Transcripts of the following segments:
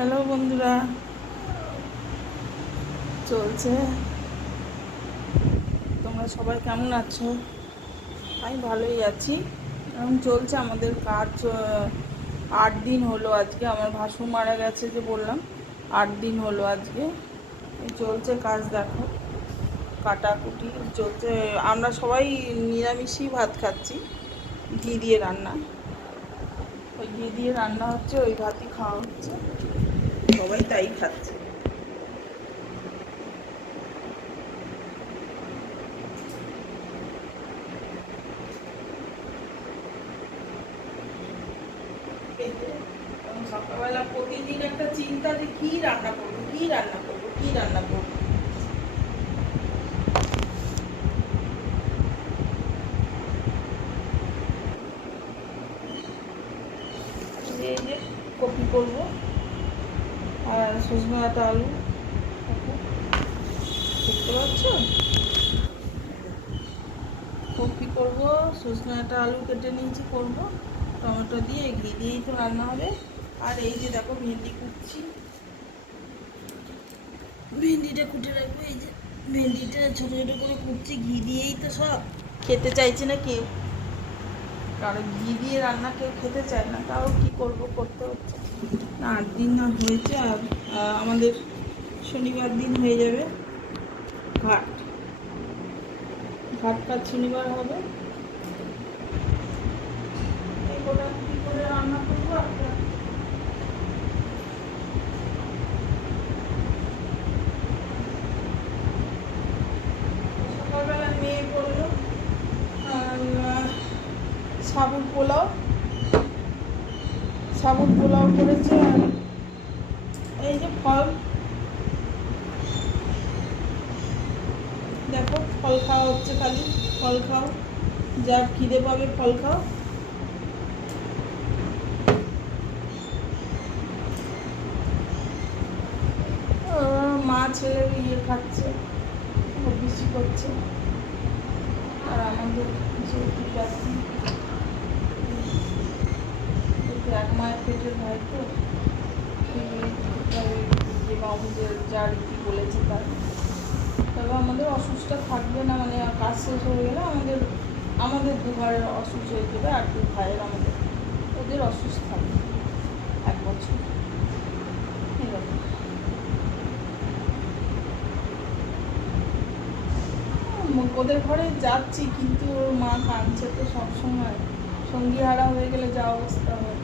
Hello বন্ধুরা, চলছে। তোমরা সবাই কেমন আছো? আমি ভালোই আছি। এখন চলছে আমাদের কাজ। 8 দিন হলো আজকে। আমার ভাসুর মারা গেছে যে বললাম, 8 দিন হলো আজকে। এই চলছে কাজ, দেখো কাটাকুটি চলছে। আমরা সবাই নিরামিষই ভাত খাচ্ছি, ঘি দিয়ে রান্না। ওই ঘি দিয়ে রান্না হচ্ছে, ওই ভাতই খাওয়া হচ্ছে, সবাই তাই খাচ্ছে। সকালবেলা প্রতিদিন একটা চিন্তা যে কি রান্না করবো, কি রান্না করবো, কি রান্না করবো। এই যে কপি করবো আর সজনে ডাঁটা আলু, দেখতে পাচ্ছ? কপি করবো, সজনে ডাঁটা আলু কেটে নিয়েছি, করবো টমেটো দিয়ে, ঘি দিয়েই তো রান্না হবে। আর এই যে দেখো ভেন্ডি কুটছি, ভেন্ডিটা কুটে রাখবো। এই যে ভেন্ডিটা ছোটো ছোটো করে কুটছি, ঘি দিয়েই তো সব। খেতে চাইছে না কেউ, কারণ ঘি দিয়ে রান্না কেউ খেতে চায় না, তাও কি করব, করতে হচ্ছে। না 8 দিন না হয়েছে, আর আমাদের শনিবার দিন হয়ে যাবে ঘাট। ঘাট কাজ শনিবার হবে। এই কটা কী করে রান্না করবো একটা। সকালবেলা মেয়ে করলো সাবুর পোলাও, সাবুর পোলাও করেছে। আর এই যে ফল, দেখো ফল খাওয়া হচ্ছে, খালি ফল খাও, যা খিদে পাবে ফল খাও। মা ছেলে ইয়ে খাচ্ছে, বেশি করছে। আর আমাদের যেহেতু জাতি, এক মায়ের পেটের ভাই তো, যে বাবুদের যা রীতি বলেছে তার। তবে আমাদের অসুস্থটা থাকবে না, মানে কাজ শেষ হয়ে গেলে আমাদের আমাদের 2 ভাইয়ের অসুস্থ হয়ে যাবে, আর 2 ভাইয়ের আমাদের, ওদের অসুস্থ থাকবে 1 বছর। ঠিক আছে, ওদের ঘরে যাচ্ছি, কিন্তু ওর মা কাঁদছে তো সবসময়। সঙ্গী হারা হয়ে গেলে যা অবস্থা হয়,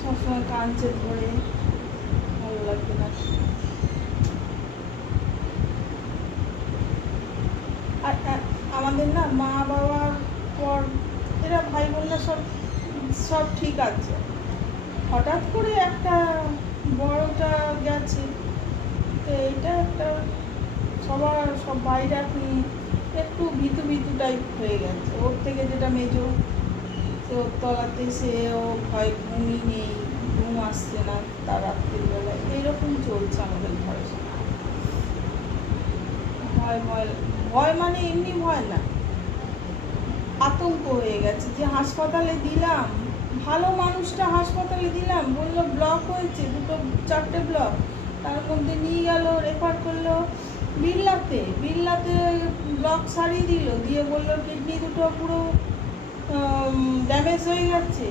সবসময় কাঁদছে ধরে, ভালো লাগবে না। আর আমাদের না মা বাবার পর এরা ভাই বোনরা সব সব ঠিক আছে। হঠাৎ করে একটা বড়টা গেছে, তো এইটা একটা সব ভাইরা একটু ভীতু ভীতু টাইপ হয়ে গেছে। ওর থেকে যেটা মেজো, সে ওর তলাতে, সে ও ভয়, ঘুমই নেই, ঘুম আসছে না তার রাত্রিবেলায়, এইরকম চলছে আমাদের ঘরে। ভয় ভয় ভয়, মানে এমনি ভয় না, আতঙ্ক হয়ে গেছে। যে হাসপাতালে দিলাম, ভালো মানুষটা হাসপাতালে দিলাম, বললো ব্লক হয়েছে, 2-4টে ব্লক, তার মধ্যে নিয়ে গেল, রেফার করলো বিড়লাতে। বিড়লাতে ব্লক সারিয়ে দিল, দিয়ে বললো কিডনি দুটো পুরো ড্যামেজ হয়ে গেছে।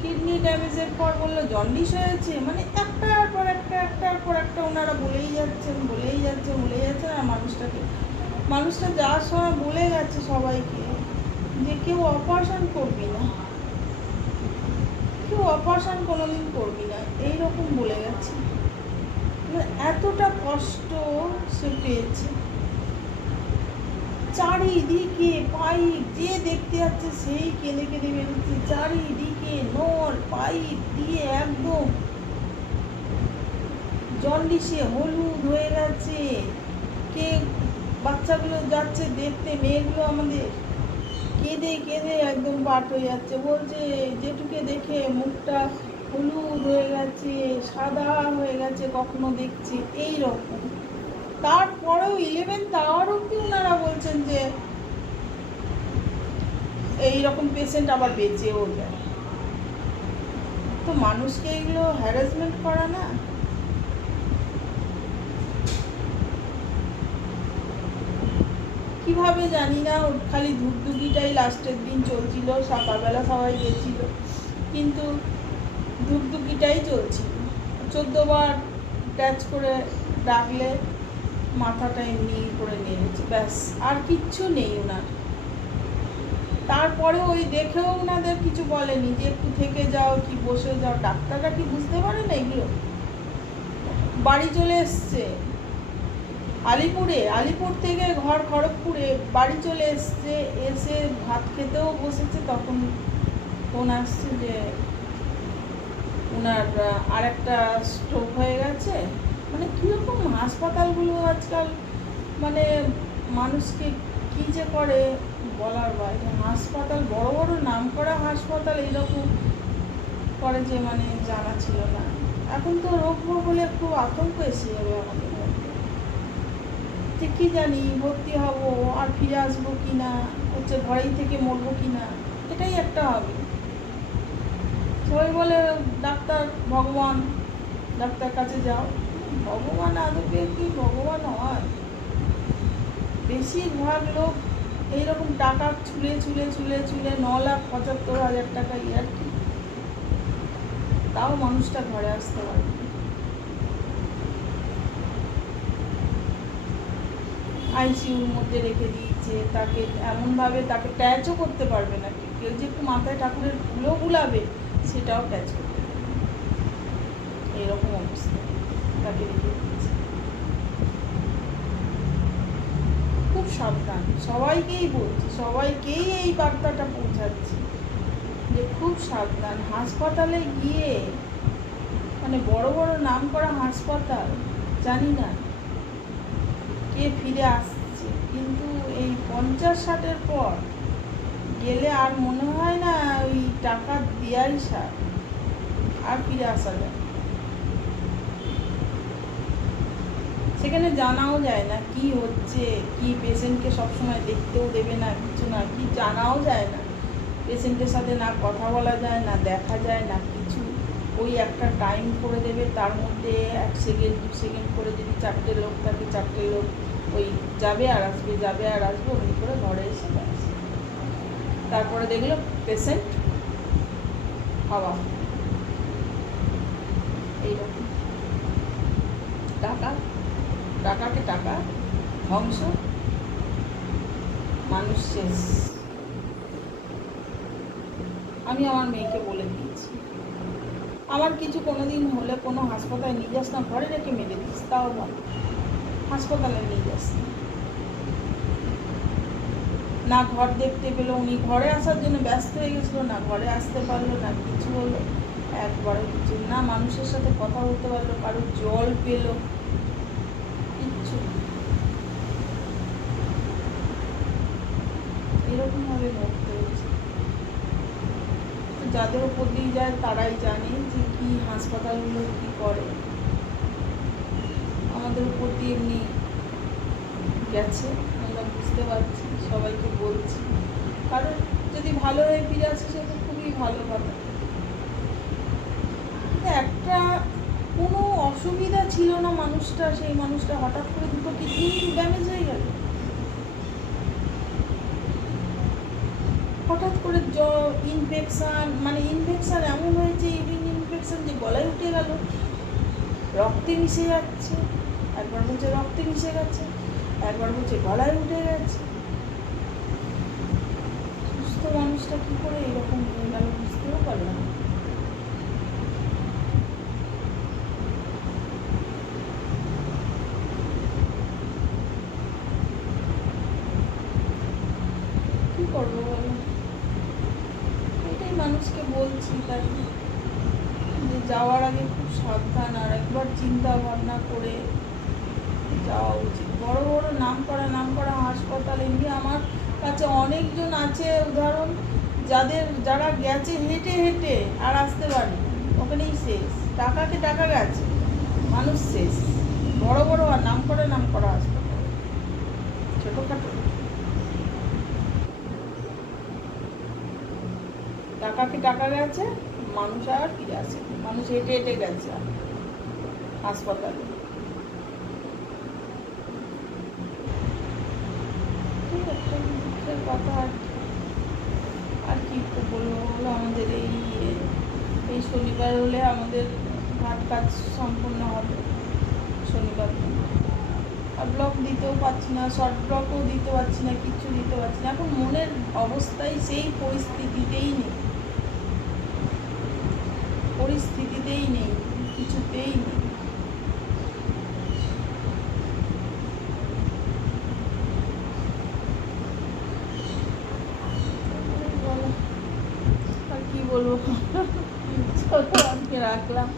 কিডনি ড্যামেজের পর বললো জন্ডিস হয়েছে। মানে একটার পর একটা ওনারা বলেই যাচ্ছেন, আর মানুষটা যাওয়ার সময় বলে গেছে সবাইকে যে কেউ অপারেশন করবি না, কেউ অপারেশন কোনোদিন করবি না, এইরকম বলে গেছে। মানে এতটা কষ্ট সে পেয়েছে। চারিদিকে পাইপ, যে দেখতে যাচ্ছে সেই কেঁদে কেঁদে বেরোচ্ছে। চারিদিকে নল পাইপ দিয়ে একদম জন্ডিসে হলুদ হয়ে গেছে। কে বাচ্চাগুলো যাচ্ছে দেখতে, মেয়েগুলো আমাদের কেঁদে কেঁদে একদম পাট হয়ে যাচ্ছে। বলছে যেটুকে দেখে মুখটা হলুদ হয়ে গেছে, সাদা হয়ে গেছে, কখনো দেখছি এই রকম। তারপরেও 11th আওয়ার অব্দি ওনারা বলছেন যে এইরকম পেশেন্ট আবার বেঁচেও যায়। তো মানুষকে এগুলো হ্যারাসমেন্ট করা না, কীভাবে জানি না, ওর খালি ধূপধুপিটাই লাস্টের দিন চলছিল। সকালবেলা সবাই গেছিল, কিন্তু ধূপধুপিটাই চলছিল। 14বার ট্যাচ করে ডাকলে মাথাটা এমনি করে নেড়েছে, ব্যাস, আর কিচ্ছু নেই ওনার। তারপরে ওই দেখেও ওনাদের কিছু বলেনি যে একটু থেকে যাও কি বসে যাও। ডাক্তাররা কি বুঝতে পারে না এগুলো? বাড়ি চলে এসছে আলিপুর থেকে খড়গপুরে বাড়ি চলে এসছে, এসে ভাত খেতেও বসেছে, তখন ফোন আসছে যে ওনার আরেকটা স্ট্রোক হয়ে গেছে। মানে কীরকম হাসপাতালগুলো আজকাল, মানে মানুষকে কী যে করে বলার বাইরে। হাসপাতাল, বড় বড় নামকরা হাসপাতাল এইরকম করে যে মানে জানা ছিল না। এখন তো রোগ হলে খুব আতঙ্ক এসে যাবে আমাদের মধ্যে, যে কী জানি ভর্তি হব আর ফিরে আসবো কি না, হচ্ছে ঘরেই থেকে মরবো কি না, এটাই একটা হবে। সবাই বলে ডাক্তার ভগবান, ডাক্তার কাছে যাও। ভগবান আদবে কি ভগবান হয়? বেশিরভাগ লোক এইরকম টাকা ছুলে 9,75,000 টাকা ইয়ার কি, তাও মানুষটা ঘরে আসতে পারে। আইসিইউর মধ্যে রেখে দিয়েছে, তাকে এমনভাবে তাকে ট্যাচও করতে পারবে না। কেউ যে একটু মাথায় ঠাকুরের ফুলও গুলাবে সেটাও ট্যাচ করতে পারবে, এইরকম অবস্থা তাকে রেখে দিয়েছে। খুব সাবধান, সবাইকেই বলছি, সবাইকেই এই বার্তাটা পৌঁছাচ্ছি যে খুব সাবধান। হাসপাতালে গিয়ে, মানে বড় বড় নাম করা হাসপাতাল, জানি না কে ফিরে আসছে, কিন্তু এই 50-60-এর পর গেলে আর মনে হয় না ওই টাকা দেওয়াই সার, আর ফিরে আসা যায়। সেখানে জানাও যায় না কি হচ্ছে, কি পেশেন্টকে সবসময় দেখতেও দেবে না, কিছু না, কি জানাও যায় না। পেশেন্টের সাথে না কথা বলা যায়, না দেখা যায়, না কিছু। ওই একটা টাইম করে দেবে, তার মধ্যে 1 সেকেন্ড 2 সেকেন্ড করে যদি 4টে লোক থাকে, 4টে লোক ওই যাবে আর আসবে, যাবে আর আসবে, অমনি করে ঘরে এসে ব্যাস। তারপরে দেখলো পেশেন্ট হাওয়া। এইরকম টাকাকে টাকা, ধ্বংস, মানুষ শেষ। আমি আমার মেয়েকে বলে দিয়েছি, আমার কিছু কোনোদিন হলে কোনো হাসপাতালে নিয়ে যাস না, ঘরে রেখে মেরে দিস, তাও বল, হাসপাতালে নিয়ে যাস না। ঘর দেখতে পেলো, উনি ঘরে আসার জন্য ব্যস্ত হয়ে গেছিলো, না ঘরে আসতে পারলো, না কিছু হলো, একবারও কিছু না। মানুষের সাথে কথা বলতে পারলো, কারো জল পেলো, কিচ্ছু। এরকমভাবে মরতে হয়েছে। যাদের ওপর দিয়ে যায় তারাই জানে যে কি হাসপাতালগুলো কী করে। আমাদের উপর দিয়ে এমনি গেছে, আমরা বুঝতে পারছি, সবাইকে বলছি। কারণ যদি ভালো হয়ে ফিরে আসে সে তো খুবই ভালো কথা। একটা কোনো অসুবিধা ছিল না মানুষটা, সেই মানুষটা হঠাৎ করে 2টো কিডনি ড্যামেজ হয়ে গেল, হঠাৎ করে ইনফেকশান, মানে ইনফেকশান এমন হয়েছে, ইউরিন ইনফেকশান, যে গলায় উঠে গেল, রক্তে মিশে যাচ্ছে। একবার বলছে রক্তে মিশে গেছে, একবার বলছে গলায় উঠে গেছে। সুস্থ মানুষটা কী করে এরকম হয়ে গেল বুঝতেও পারলাম না। কী করবো বলো? এটাই মানুষকে বলছি, তাই যে যাওয়ার আগে খুব সাবধান, আর একবার চিন্তা ভাবনা করে যাওয়া উচিত। বড় বড় নাম করা হাসপাতাল, এমনি আমার কাছে অনেকজন আছে উদাহরণ, যারা গেছে হেঁটে হেঁটে আর আসতে পারে, ওখানেই শেষ। টাকাকে টাকা গেছে, মানুষ শেষ। বড় বড় আর নাম করা হাসপাতাল, ছোটোখাটো টাকাকে টাকা গেছে, মানুষ আর ফিরে আসে। মানুষ হেঁটে হেঁটে গেছে হাসপাতালে। ঠিক একটা দুঃখের কথা। আর কি বলবো বলো, আমাদের এই শনিবার হলে আমাদের ঘাট কাজ সম্পূর্ণ হবে শনিবার দিন। আর ব্লগ দিতেও পারছি না, শর্ট ব্লগও দিতে পারছি না, কিচ্ছু দিতে পারছি না। এখন মনের অবস্থায় সেই পরিস্থিতিতেই নেই, কিছুতেই নেই। আর কি বলবো চলো আজকে রাখলাম।